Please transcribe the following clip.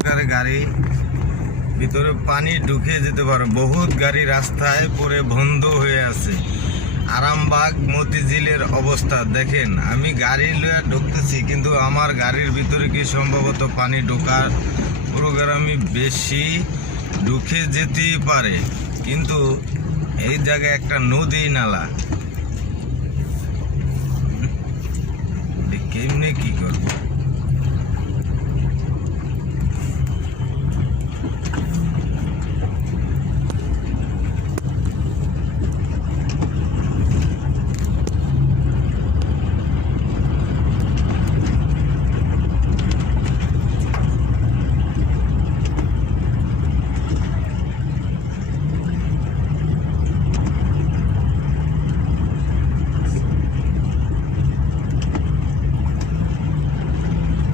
সরকারি গাড়ি ভিতরে পানি ঢুকে যেতে পারে। বহুত গাড়ি রাস্তায় পড়ে বন্ধ হয়ে আছে। আরামবাগ মতিঝিলের অবস্থা দেখেন। আমি গাড়ি লয়ে ঢুকতেছি, কিন্তু আমার গাড়ির ভিতরে কি সম্ভবত পানি ঢোকার প্রোগ্রামই বেশি, ঢুকে যেতেই পারে। কিন্তু এই জায়গায় একটা নদী নালা, কেমনে কি করবো।